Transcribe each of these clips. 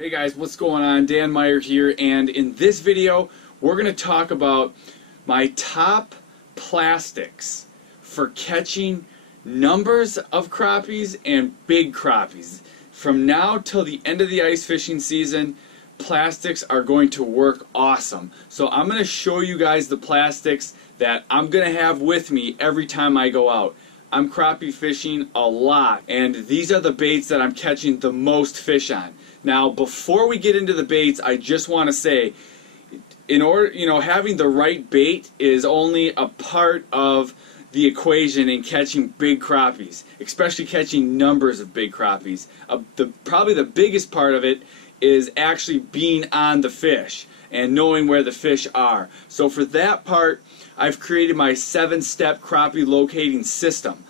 Hey guys, what's going on? Dan Meyer here, and in this video we're going to talk about my top plastics for catching numbers of crappies and big crappies. From now till the end of the ice fishing season, plastics are going to work awesome. So I'm going to show you guys the plastics that I'm going to have with me every time I go out. I'm crappie fishing a lot, and these are the baits that I'm catching the most fish on. Now, before we get into the baits, I just want to say, in order, having the right bait is only a part of the equation in catching big crappies, especially catching numbers of big crappies. Probably the biggest part of it is actually being on the fish and knowing where the fish are. So for that part, I've created my 7-step crappie locating system.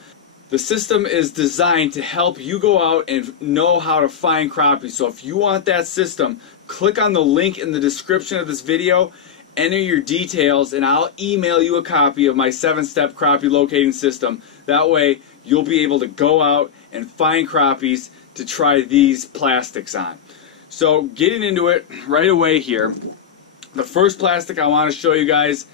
The system is designed to help you go out and know how to find crappies. So if you want that system, click on the link in the description of this video, enter your details, and I'll email you a copy of my 7-step crappie locating system. That way you'll be able to go out and find crappies to try these plastics on. So getting into it right away here, the first plastic I want to show you guys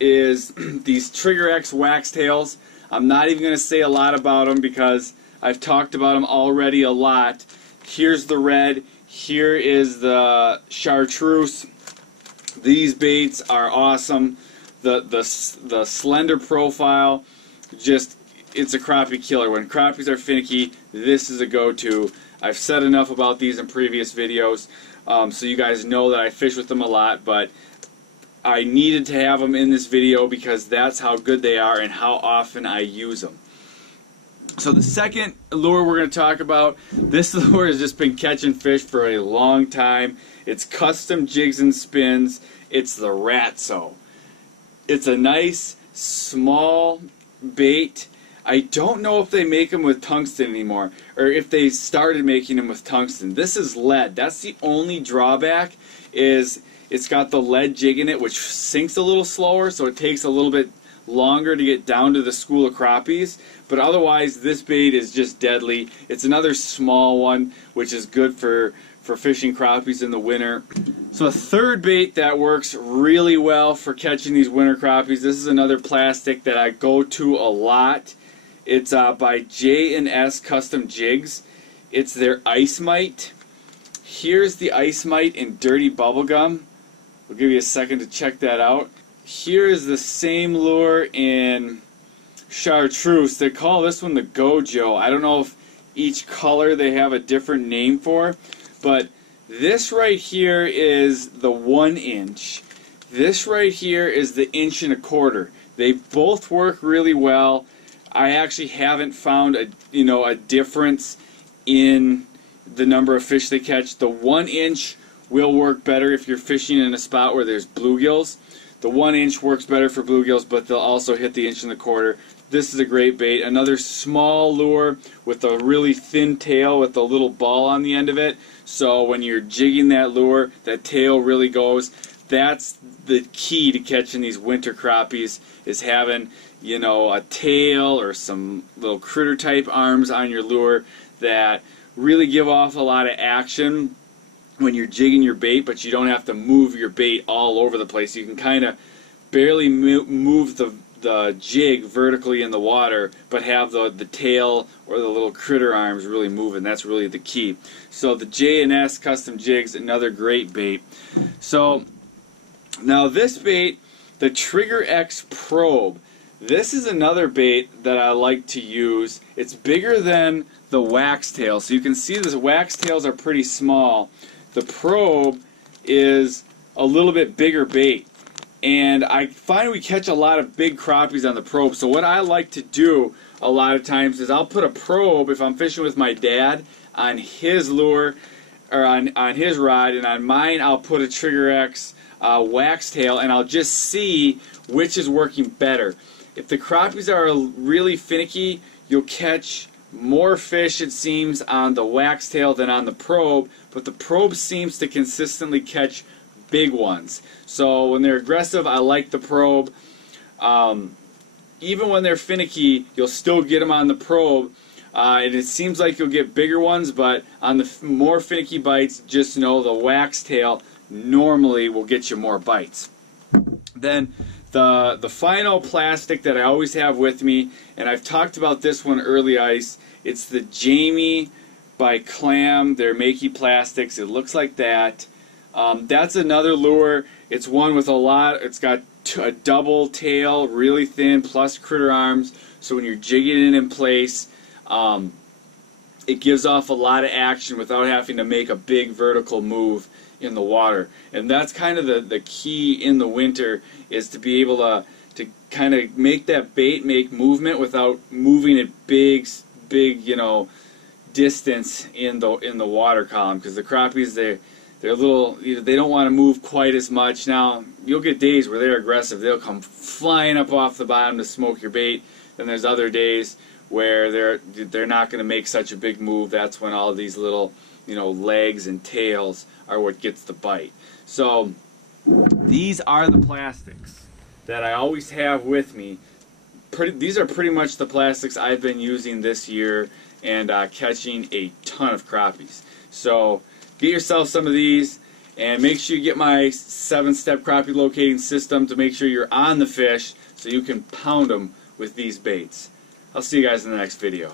is these Trigger X wax tails. I'm not even going to say a lot about them because I've talked about them already a lot. Here's the red. Here is the chartreuse. These baits are awesome. The slender profile, it's a crappie killer. When crappies are finicky, this is a go-to. I've said enough about these in previous videos, so you guys know that I fish with them a lot, but I needed to have them in this video because that's how good they are and how often I use them. So the second lure we're going to talk about, this lure has just been catching fish for a long time. It's custom jigs and spins. It's the Ratso. It's a nice small bait. I don't know if they make them with tungsten anymore, or if they started making them with tungsten. This is lead. That's the only drawback, is it's got the lead jig in it, which sinks a little slower, so it takes a little bit longer to get down to the school of crappies. But otherwise, this bait is just deadly. It's another small one, which is good for fishing crappies in the winter. So a third bait that works really well for catching these winter crappies, this is another plastic that I go to a lot. It's by J&S Custom Jigs. It's their Ice Mite. Here's the Ice Mite in Dirty Bubblegum. I'll give you a second to check that out. Here is the same lure in chartreuse. They call this one the Gojo. I don't know if each color they have a different name for, but this right here is the 1-inch. This right here is the 1 1/4. They both work really well. I actually haven't found a difference in the number of fish they catch. The 1-inch will work better if you're fishing in a spot where there's bluegills. The 1-inch works better for bluegills, but they'll also hit the 1 1/4. This is a great bait. Another small lure with a really thin tail with a little ball on the end of it. So when you're jigging that lure, that tail really goes. That's the key to catching these winter crappies, is having, a tail or some little critter type arms on your lure that really give off a lot of action when you're jigging your bait, but you don't have to move your bait all over the place. You can kind of barely move the jig vertically in the water, but have the tail or the little critter arms really moving. That's really the key. So the J&S Custom Jigs, another great bait. So now this bait, the Trigger X Probe, this is another bait that I like to use. It's bigger than the wax tail, so you can see the wax tails are pretty small. The probe is a little bit bigger bait, and I find we catch a lot of big crappies on the probe. So what I like to do a lot of times is I'll put a probe, if I'm fishing with my dad, on his lure or on his rod, and on mine I'll put a Trigger X wax tail, and I'll just see which is working better. If the crappies are really finicky, you'll catch more fish, it seems, on the wax tail than on the probe, but the probe seems to consistently catch big ones. So when they're aggressive, I like the probe. Even when they're finicky, you'll still get them on the probe. And it seems like you'll get bigger ones, but on the more finicky bites, just know the wax tail normally will get you more bites. Then the final plastic that I always have with me, and I've talked about this one early ice, it's the Jamie by Clam. They're makey plastics. It looks like that. That's another lure. It's one with a lot. It's got a double tail, really thin, plus critter arms. So when you're jigging it in place, it gives off a lot of action without having to make a big vertical move in the water. And that's kind of the key in the winter, is to be able to kind of make that bait make movement without moving it big, you know, distance in the water column. Because the crappies, they're a little, they don't want to move quite as much. Now, you'll get days where they're aggressive. They'll come flying up off the bottom to smoke your bait. Then there's other days where they're not going to make such a big move. That's when all these little, you know, legs and tails are what gets the bite. So these are the plastics that I always have with me. These are pretty much the plastics I've been using this year and catching a ton of crappies. So get yourself some of these, and make sure you get my 7-step crappie locating system to make sure you're on the fish so you can pound them with these baits. I'll see you guys in the next video.